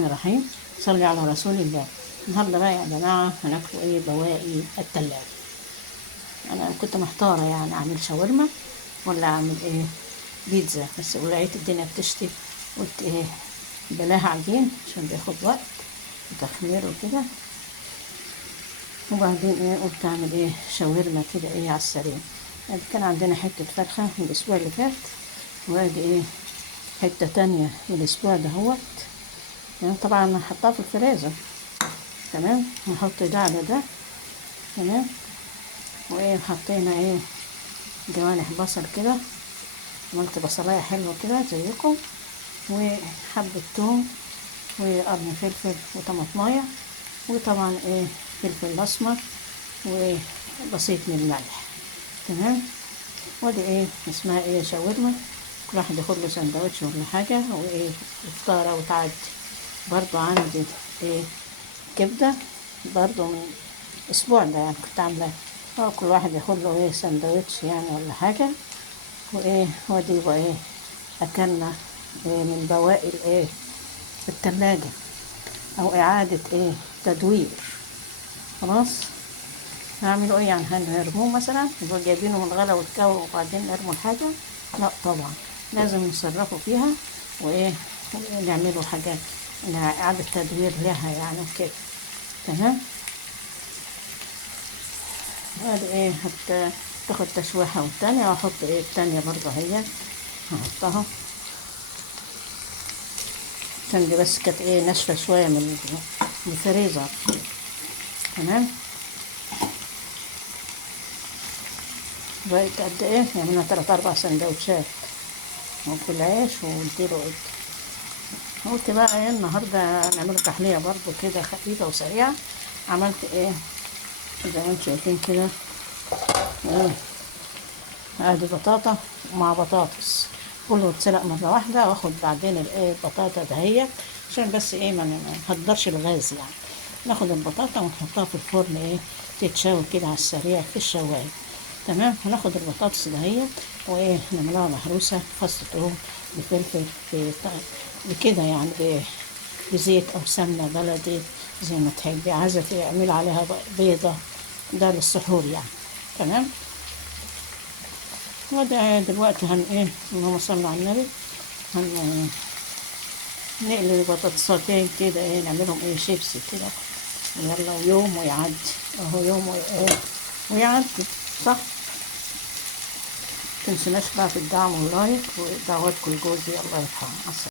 الرحمن الرحيم. صلي على رسول الله. النهارده بقى يا جماعة هناكل ايه؟ بواقي التلاجة. انا كنت محتارة يعني اعمل شاورما ولا اعمل ايه؟ بيتزا، بس ولقيت الدنيا بتشتي قلت ايه؟ بلاها عجين عشان بياخد وقت وتخمير وكده، وبعدين ايه قلت اعمل ايه؟ شاورما كده ايه على السريع. كان عندنا حتة فرخة من الاسبوع اللي فات، وادي ايه حتة تانية من الاسبوع دهوت. يعني طبعا هحطها في الفريزر، تمام، نحط ده على ده، تمام. وايه حطينا ايه جوانح بصل كده، عملت بصلايه حلوه كده زيكم، وحبة توم وقرن فلفل وطماطمايه، وطبعا ايه فلفل اسمر وبسيط من الملح، تمام. ودي ايه اسمها ايه؟ شاورما. كل واحد ياخد له سندوتش ولا حاجه، وايه افطاره وتعدي. برضو عندي ايه كبده برضو من الاسبوع ده، يعني كنت عامله كل واحد ياخد له ايه سندوتش يعني ولا حاجه، وايه ودي يبقى ايه اكلنا إيه من بواقي الايه التلاجة، او اعادة ايه تدوير. خلاص هعملوا ايه يعني؟ هنرموه مثلا؟ يبقوا جايبينه من الغلا والكو وبعدين نرموا الحاجة؟ لا طبعا، لازم نصرفوا فيها وايه نعملوا حاجة اعادة تدوير لها يعني وكده، تمام. هذا ايه تاخد تشويحة، والتانية واحط ايه التانية برضه هي هحطها عشان دي بس كانت ايه ناشفة شوية من الفريزر، تمام. بقيت قد ايه يعني 3-4 سندوتشات وفي العيش واديله قد. قلت بقى ايه النهارده نعمله تحلية برضه كده خفيفة وسريعة. عملت ايه زي ما انتم شايفين كده، ايه ادي بطاطا مع بطاطس، كله يتسلق مرة واحدة، واخد بعدين الايه البطاطا دهيت عشان بس ايه ما نهدرش الغاز يعني. ناخد البطاطا ونحطها في الفرن ايه تتشوي كده على السريع في الشواية، تمام. هناخد البطاطس دهيت وايه نعملها مهروسة، فص ثوم بفلفل بكده يعني بزيت او سمنة بلدي زي ما تحبي. عايزة تعملي عليها بيضة، ده للسحور يعني، تمام. وده دلوقتي ايه اللهم صل على النبي، نقلي بطاطساتين كده ايه نعملهم ايه شيبسي كده، يلا ويوم ويعدي اهو يوم ويعدي، صح. متنسوناش بقى في الدعم واللايك ودعواتكم لجوزي الله يرحمه.